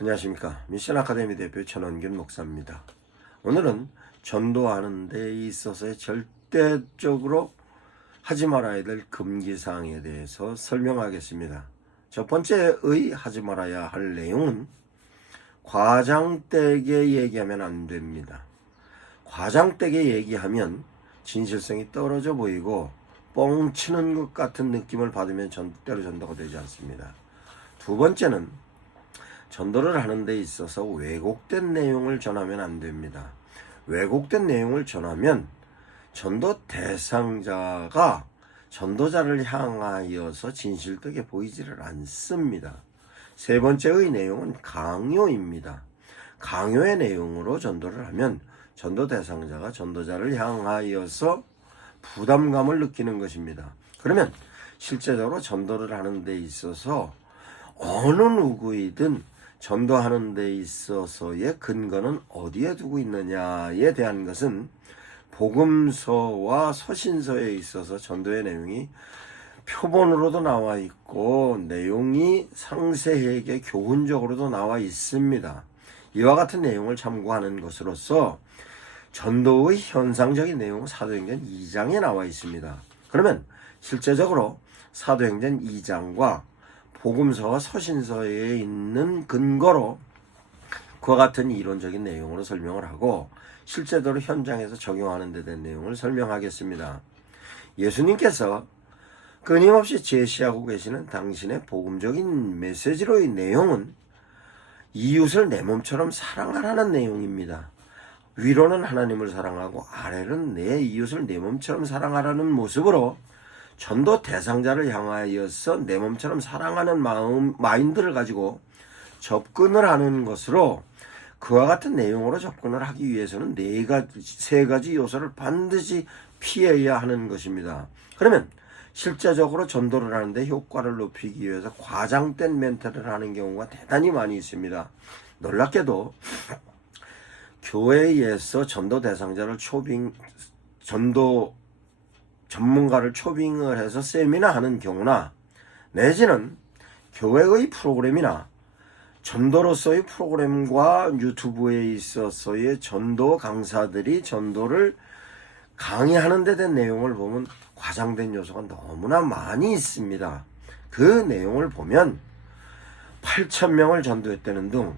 안녕하십니까. 미션 아카데미 대표 천원균 목사입니다. 오늘은 전도하는 데 있어서 절대적으로 하지 말아야 될 금기사항에 대해서 설명하겠습니다. 첫 번째의 하지 말아야 할 내용은 과장되게 얘기하면 안 됩니다. 과장되게 얘기하면 진실성이 떨어져 보이고 뻥치는 것 같은 느낌을 받으면 절대로 전도가 되지 않습니다. 두 번째는 전도를 하는 데 있어서 왜곡된 내용을 전하면 안 됩니다. 왜곡된 내용을 전하면 전도 대상자가 전도자를 향하여서 진실되게 보이지를 않습니다. 세 번째의 내용은 강요입니다. 강요의 내용으로 전도를 하면 전도 대상자가 전도자를 향하여서 부담감을 느끼는 것입니다. 그러면 실제적으로 전도를 하는 데 있어서 어느 누구이든 전도하는 데 있어서의 근거는 어디에 두고 있느냐에 대한 것은 복음서와 서신서에 있어서 전도의 내용이 표본으로도 나와 있고 내용이 상세하게 교훈적으로도 나와 있습니다. 이와 같은 내용을 참고하는 것으로서 전도의 현상적인 내용은 사도행전 2장에 나와 있습니다. 그러면 실제적으로 사도행전 2장과 복음서와 서신서에 있는 근거로 그와 같은 이론적인 내용으로 설명을 하고 실제적으로 현장에서 적용하는 데 대한 내용을 설명하겠습니다. 예수님께서 끊임없이 제시하고 계시는 당신의 복음적인 메시지로의 내용은 이웃을 내 몸처럼 사랑하라는 내용입니다. 위로는 하나님을 사랑하고 아래는 내 이웃을 내 몸처럼 사랑하라는 모습으로 전도 대상자를 향하여서 내 몸처럼 사랑하는 마인드를 가지고 접근을 하는 것으로 그와 같은 내용으로 접근을 하기 위해서는 세 가지 요소를 반드시 피해야 하는 것입니다. 그러면 실제적으로 전도를 하는데 효과를 높이기 위해서 과장된 멘트를 하는 경우가 대단히 많이 있습니다. 놀랍게도 교회에서 전도 대상자를 전문가를 초빙을 해서 세미나 하는 경우나 내지는 교회의 프로그램이나 전도로서의 프로그램과 유튜브에 있어서의 전도 강사들이 전도를 강의하는 데 된 내용을 보면 과장된 요소가 너무나 많이 있습니다. 그 내용을 보면 8,000명을 전도했다는 등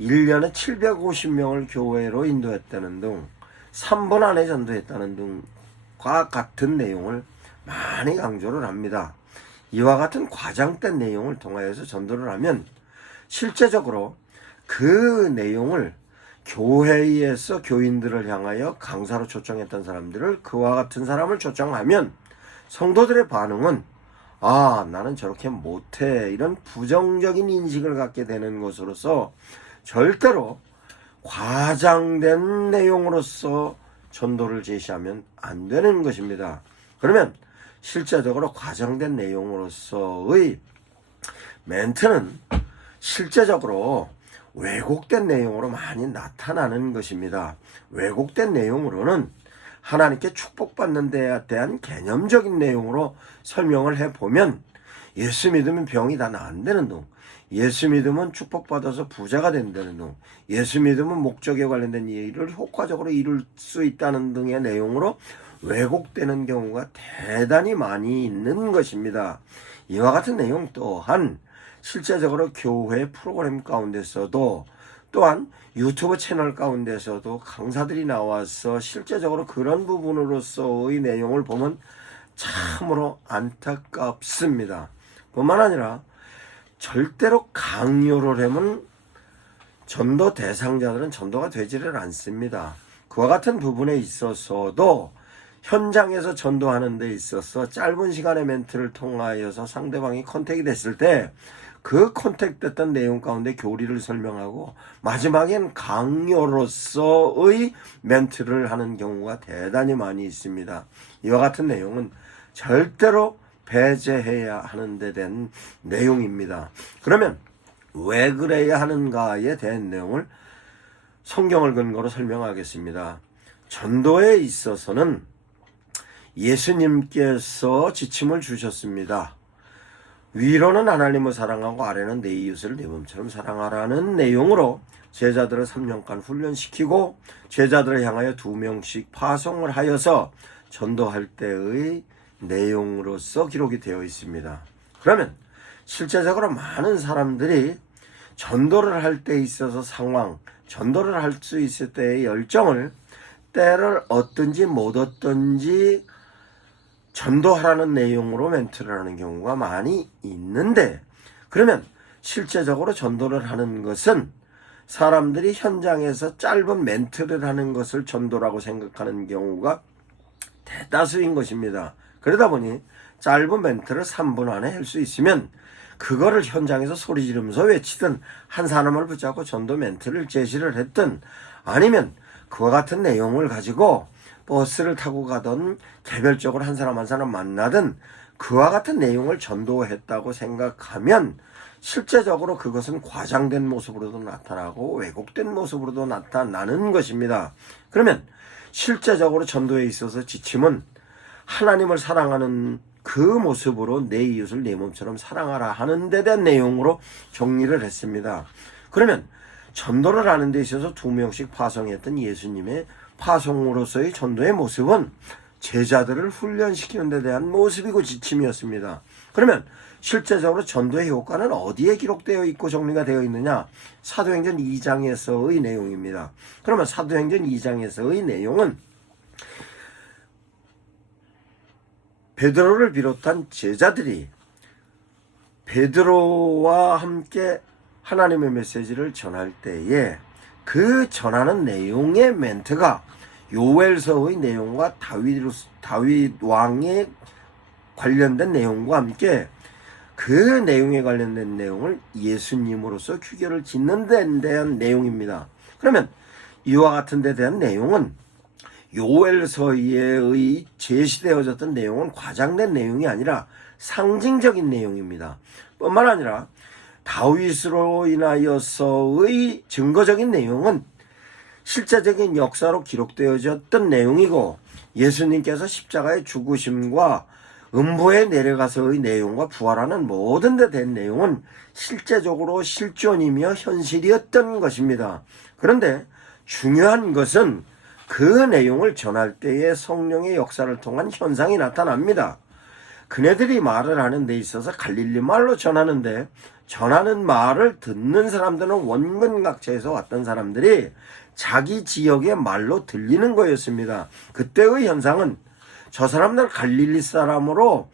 1년에 750명을 교회로 인도했다는 등 3분 안에 전도했다는 등과 같은 내용을 많이 강조를 합니다. 이와 같은 과장된 내용을 통하여서 전도를 하면 실제적으로 그 내용을 교회에서 교인들을 향하여 강사로 초청했던 사람들을 그와 같은 사람을 초청하면 성도들의 반응은 나는 저렇게 못해 이런 부정적인 인식을 갖게 되는 것으로서 절대로 과장된 내용으로서 전도를 제시하면 안 되는 것입니다. 그러면 실제적으로 과장된 내용으로서의 멘트는 실제적으로 왜곡된 내용으로 많이 나타나는 것입니다. 왜곡된 내용으로는 하나님께 축복받는 데에 대한 개념적인 내용으로 설명을 해보면 예수 믿으면 병이 다 나은다는 등, 예수 믿으면 축복받아서 부자가 된다는 등, 예수 믿으면 목적에 관련된 일을 효과적으로 이룰 수 있다는 등의 내용으로 왜곡되는 경우가 대단히 많이 있는 것입니다. 이와 같은 내용 또한 실제적으로 교회 프로그램 가운데서도 또한 유튜브 채널 가운데서도 강사들이 나와서 실제적으로 그런 부분으로서의 내용을 보면 참으로 안타깝습니다. 뿐만 아니라 절대로 강요를 하면 전도 대상자들은 전도가 되지를 않습니다. 그와 같은 부분에 있어서도 현장에서 전도하는 데 있어서 짧은 시간의 멘트를 통하여서 상대방이 컨택이 됐을 때 그 컨택됐던 내용 가운데 교리를 설명하고 마지막엔 강요로서의 멘트를 하는 경우가 대단히 많이 있습니다. 이와 같은 내용은 절대로 배제해야 하는 데 된 내용입니다. 그러면 왜 그래야 하는가에 대한 내용을 성경을 근거로 설명하겠습니다. 전도에 있어서는 예수님께서 지침을 주셨습니다. 위로는 하나님을 사랑하고 아래는 내 이웃을 내 몸처럼 사랑하라는 내용으로 제자들을 3년간 훈련시키고 제자들을 향하여 2명씩 파송을 하여서 전도할 때의 내용으로서 기록이 되어 있습니다. 그러면 실제적으로 많은 사람들이 전도를 할 때 있어서 상황, 전도를 할 수 있을 때의 열정을 때를 얻든지 못 얻든지 전도하라는 내용으로 멘트를 하는 경우가 많이 있는데, 그러면 실제적으로 전도를 하는 것은 사람들이 현장에서 짧은 멘트를 하는 것을 전도라고 생각하는 경우가 대다수인 것입니다. 그러다 보니 짧은 멘트를 3분 안에 할 수 있으면 그거를 현장에서 소리 지르면서 외치든 한 사람을 붙잡고 전도 멘트를 제시를 했든 아니면 그와 같은 내용을 가지고 버스를 타고 가던 개별적으로 한 사람 한 사람 만나든 그와 같은 내용을 전도했다고 생각하면 실제적으로 그것은 과장된 모습으로도 나타나고 왜곡된 모습으로도 나타나는 것입니다. 그러면 실제적으로 전도에 있어서 지침은 하나님을 사랑하는 그 모습으로 내 이웃을 내 몸처럼 사랑하라 하는 데 대한 내용으로 정리를 했습니다. 그러면 전도를 하는 데 있어서 2명씩 파송했던 예수님의 파송으로서의 전도의 모습은 제자들을 훈련시키는 데 대한 모습이고 지침이었습니다. 그러면 실제적으로 전도의 효과는 어디에 기록되어 있고 정리가 되어 있느냐? 사도행전 2장에서의 내용입니다. 그러면 사도행전 2장에서의 내용은 베드로를 비롯한 제자들이 베드로와 함께 하나님의 메시지를 전할 때에 그 전하는 내용의 멘트가 요엘서의 내용과 다윗 왕에 관련된 내용과 함께 그 내용에 관련된 내용을 예수님으로서 규결을 짓는 데 대한 내용입니다. 그러면 이와 같은 데 대한 내용은 요엘서에 제시되어졌던 내용은 과장된 내용이 아니라 상징적인 내용입니다. 뿐만 아니라 다윗으로 인하여서의 증거적인 내용은 실제적인 역사로 기록되어졌던 내용이고 예수님께서 십자가의 죽으심과 음부에 내려가서의 내용과 부활하는 모든 데 된 내용은 실제적으로 실존이며 현실이었던 것입니다. 그런데 중요한 것은 그 내용을 전할 때에 성령의 역사를 통한 현상이 나타납니다. 그네들이 말을 하는 데 있어서 갈릴리 말로 전하는데 전하는 말을 듣는 사람들은 원근각처에서 왔던 사람들이 자기 지역의 말로 들리는 거였습니다. 그때의 현상은 저 사람들 갈릴리 사람으로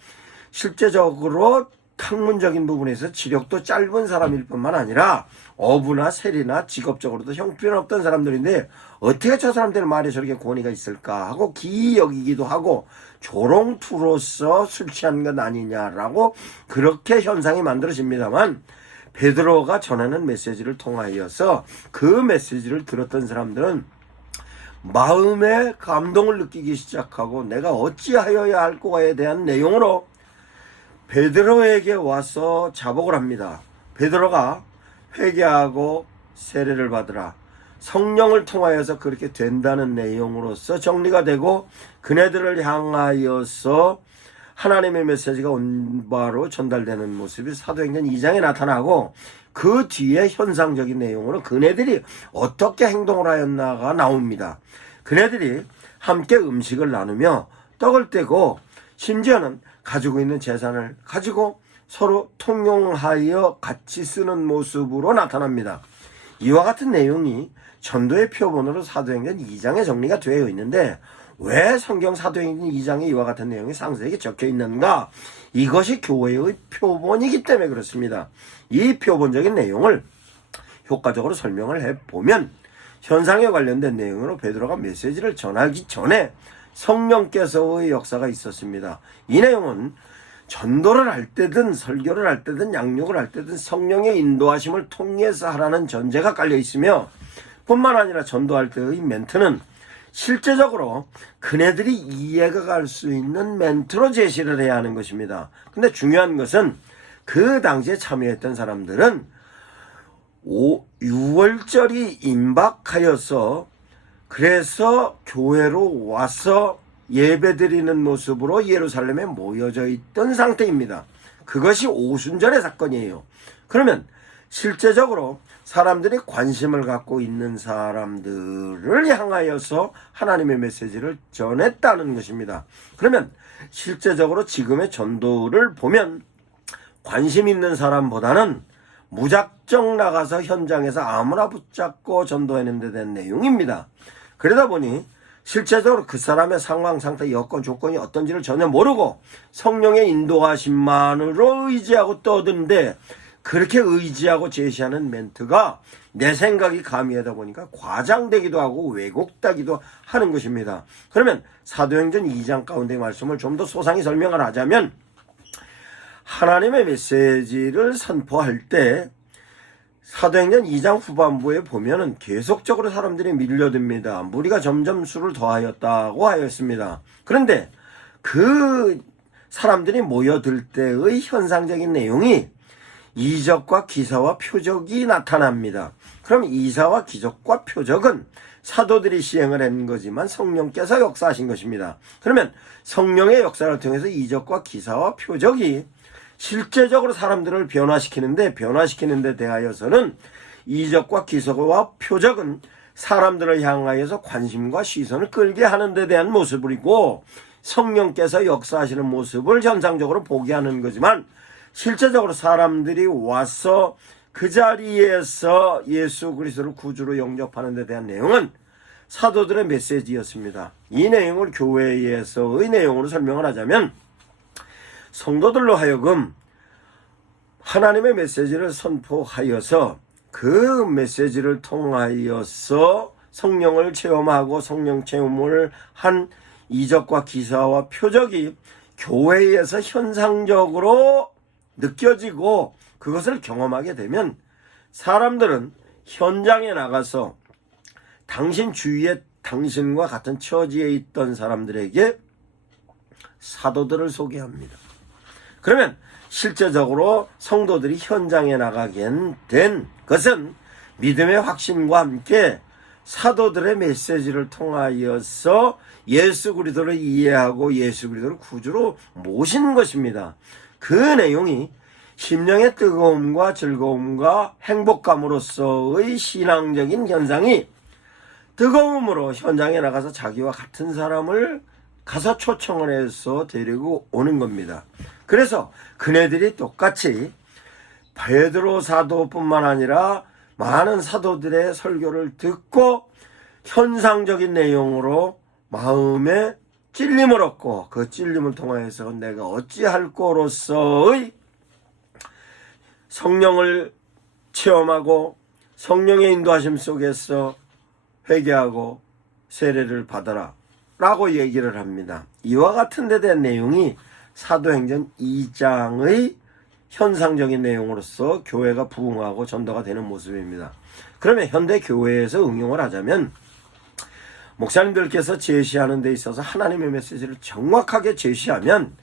실제적으로 학문적인 부분에서 지력도 짧은 사람일 뿐만 아니라 어부나 세리나 직업적으로도 형편없던 사람들인데 어떻게 저 사람들 말에 저렇게 권위가 있을까 하고 기이 여기기도 하고 조롱투로서 술 취한 것 아니냐라고 그렇게 현상이 만들어집니다만 베드로가 전하는 메시지를 통하여서 그 메시지를 들었던 사람들은 마음의 감동을 느끼기 시작하고 내가 어찌하여야 할 거에 대한 내용으로 베드로에게 와서 자복을 합니다. 베드로가 회개하고 세례를 받으라. 성령을 통하여서 그렇게 된다는 내용으로서 정리가 되고 그네들을 향하여서 하나님의 메시지가 온 바로 전달되는 모습이 사도행전 2장에 나타나고 그 뒤에 현상적인 내용으로 그네들이 어떻게 행동을 하였나가 나옵니다. 그네들이 함께 음식을 나누며 떡을 떼고 심지어는 가지고 있는 재산을 가지고 서로 통용하여 같이 쓰는 모습으로 나타납니다. 이와 같은 내용이 전도의 표본으로 사도행전 2장에 정리가 되어 있는데 왜 성경 사도행전 2장에 이와 같은 내용이 상세하게 적혀 있는가? 이것이 교회의 표본이기 때문에 그렇습니다. 이 표본적인 내용을 효과적으로 설명을 해보면 현상에 관련된 내용으로 베드로가 메시지를 전하기 전에 성령께서의 역사가 있었습니다. 이 내용은 전도를 할 때든 설교를 할 때든 양육을 할 때든 성령의 인도하심을 통해서 하라는 전제가 깔려 있으며 뿐만 아니라 전도할 때의 멘트는 실제적으로 그네들이 이해가 갈 수 있는 멘트로 제시를 해야 하는 것입니다. 근데 중요한 것은 그 당시에 참여했던 사람들은 6월절이 임박하여서 그래서 교회로 와서 예배드리는 모습으로 예루살렘에 모여져 있던 상태입니다. 그것이 오순절의 사건이에요. 그러면 실제적으로 사람들이 관심을 갖고 있는 사람들을 향하여서 하나님의 메시지를 전했다는 것입니다. 그러면 실제적으로 지금의 전도를 보면 관심 있는 사람보다는 무작정 나가서 현장에서 아무나 붙잡고 전도하는 데 대한 내용입니다. 그러다 보니 실제적으로 그 사람의 상황, 상태, 여건, 조건이 어떤지를 전혀 모르고 성령의 인도하심만으로 의지하고 떠드는데, 그렇게 의지하고 제시하는 멘트가 내 생각이 가미하다 보니까 과장되기도 하고 왜곡되기도 하는 것입니다. 그러면 사도행전 2장 가운데 말씀을 좀 더 소상히 설명을 하자면, 하나님의 메시지를 선포할 때 사도행전 2장 후반부에 보면은 계속적으로 사람들이 밀려듭니다. 무리가 점점 수를 더하였다고 하였습니다. 그런데 그 사람들이 모여들 때의 현상적인 내용이 이적과 기사와 표적이 나타납니다. 그럼 이사와 기적과 표적은 사도들이 시행을 한 거지만 성령께서 역사하신 것입니다. 그러면 성령의 역사를 통해서 이적과 기사와 표적이 실제적으로 사람들을 변화시키는 데 대하여서는 이적과 기사와 표적은 사람들을 향하여서 관심과 시선을 끌게 하는 데 대한 모습이고, 성령께서 역사하시는 모습을 현상적으로 보게 하는 거지만, 실제적으로 사람들이 와서 그 자리에서 예수 그리스도를 구주로 영접하는 데 대한 내용은 사도들의 메시지였습니다. 이 내용을 교회에서의 내용으로 설명을 하자면, 성도들로 하여금 하나님의 메시지를 선포하여서 그 메시지를 통하여서 성령을 체험하고 성령 체험을 한 이적과 기사와 표적이 교회에서 현상적으로 느껴지고 그것을 경험하게 되면, 사람들은 현장에 나가서 당신 주위에 당신과 같은 처지에 있던 사람들에게 사도들을 소개합니다. 그러면 실제적으로 성도들이 현장에 나가게 된 것은 믿음의 확신과 함께 사도들의 메시지를 통하여서 예수 그리스도를 이해하고 예수 그리스도를 구주로 모시는 것입니다. 그 내용이 심령의 뜨거움과 즐거움과 행복감으로서의 신앙적인 현상이 뜨거움으로 현장에 나가서 자기와 같은 사람을 가서 초청을 해서 데리고 오는 겁니다. 그래서 그네들이 똑같이 베드로 사도뿐만 아니라 많은 사도들의 설교를 듣고 현상적인 내용으로 마음에 찔림을 얻고, 그 찔림을 통하여서 내가 어찌할 거로서의 성령을 체험하고 성령의 인도하심 속에서 회개하고 세례를 받아라 라고 얘기를 합니다. 이와 같은 데 대한 내용이 사도행전 2장의 현상적인 내용으로서 교회가 부흥하고 전도가 되는 모습입니다. 그러면 현대 교회에서 응용을 하자면, 목사님들께서 제시하는 데 있어서 하나님의 메시지를 정확하게 제시하면,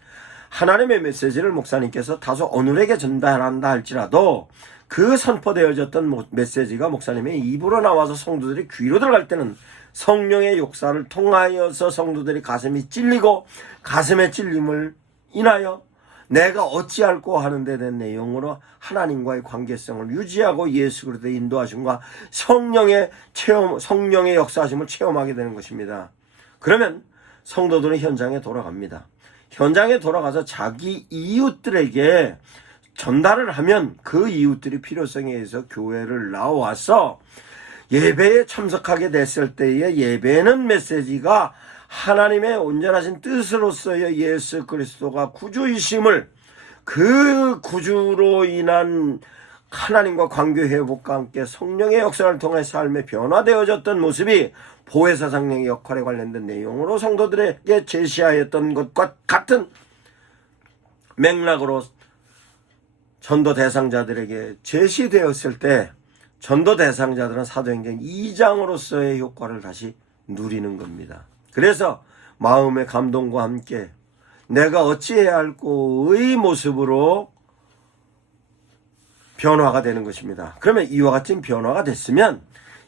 하나님의 메시지를 목사님께서 다소 어눌하게 전달한다 할지라도 그 선포되어졌던 메시지가 목사님의 입으로 나와서 성도들이 귀로 들어갈 때는 성령의 역사를 통하여서 성도들이 가슴이 찔리고, 가슴의 찔림을 인하여 내가 어찌할꼬 하는 데 대한 내용으로 하나님과의 관계성을 유지하고 예수 그리스도의 인도하심과 성령의 역사하심을 체험하게 되는 것입니다. 그러면 성도들은 현장에 돌아갑니다. 현장에 돌아가서 자기 이웃들에게 전달을 하면 그 이웃들이 필요성에 의해서 교회를 나와서 예배에 참석하게 됐을 때의 예배는 메시지가 하나님의 온전하신 뜻으로서의 예수 그리스도가 구주이심을, 그 구주로 인한 하나님과 관계 회복과 함께 성령의 역사를 통해 삶에 변화되어졌던 모습이 보혜사상령의 역할에 관련된 내용으로 성도들에게 제시하였던 것과 같은 맥락으로 전도 대상자들에게 제시되었을 때, 전도 대상자들은 사도행전 2장으로서의 효과를 다시 누리는 겁니다. 그래서 마음의 감동과 함께 내가 어찌해야 할꼬의 모습으로 변화가 되는 것입니다. 그러면 이와 같은 변화가 됐으면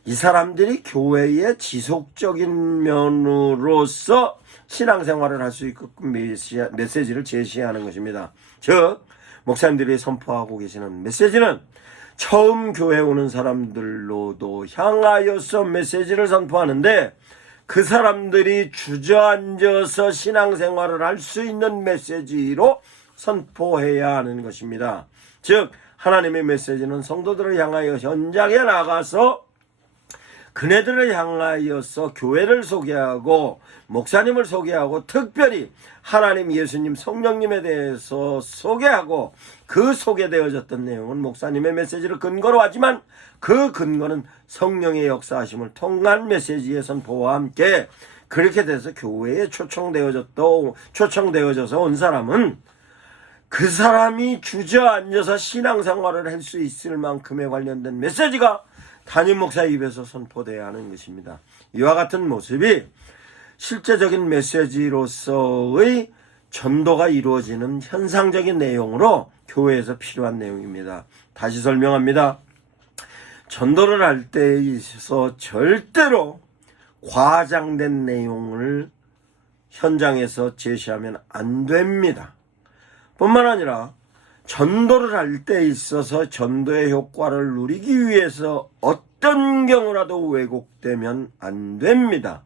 이 사람들이 교회의 지속적인 면으로서 신앙생활을 할 수 있게끔 메시지를 제시하는 것입니다. 즉 목사님들이 선포하고 계시는 메시지는 처음 교회 오는 사람들로도 향하여서 메시지를 선포하는데 그 사람들이 주저앉아서 신앙생활을 할 수 있는 메시지로 선포해야 하는 것입니다. 즉 하나님의 메시지는 성도들을 향하여 현장에 나가서 그네들을 향하여서 교회를 소개하고 목사님을 소개하고 특별히 하나님, 예수님, 성령님에 대해서 소개하고 그 소개되어졌던 내용은 목사님의 메시지를 근거로 하지만 그 근거는 성령의 역사하심을 통한 메시지의 선포와 함께 그렇게 돼서 교회에 초청되어져서 온 사람은 그 사람이 주저앉아서 신앙생활을 할 수 있을 만큼에 관련된 메시지가 담임 목사 입에서 선포되어야 하는 것입니다. 이와 같은 모습이 실제적인 메시지로서의 전도가 이루어지는 현상적인 내용으로 교회에서 필요한 내용입니다. 다시 설명합니다. 전도를 할 때 있어서 절대로 과장된 내용을 현장에서 제시하면 안 됩니다. 뿐만 아니라 전도를 할 때 있어서 전도의 효과를 누리기 위해서 어떤 경우라도 왜곡되면 안 됩니다.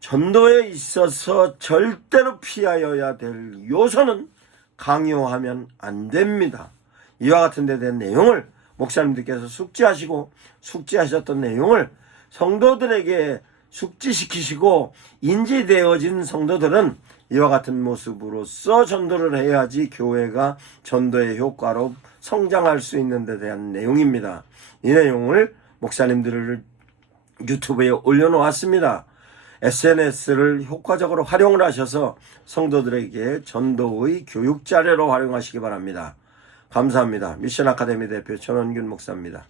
전도에 있어서 절대로 피하여야 될 요소는 강요하면 안 됩니다. 이와 같은 데 대한 내용을 목사님들께서 숙지하셨던 내용을 성도들에게 숙지시키시고 인지되어진 성도들은 이와 같은 모습으로서 전도를 해야지 교회가 전도의 효과로 성장할 수 있는 데 대한 내용입니다. 이 내용을 목사님들을 유튜브에 올려놓았습니다. SNS를 효과적으로 활용을 하셔서 성도들에게 전도의 교육 자료로 활용하시기 바랍니다. 감사합니다. 미션 아카데미 대표 전원균 목사입니다.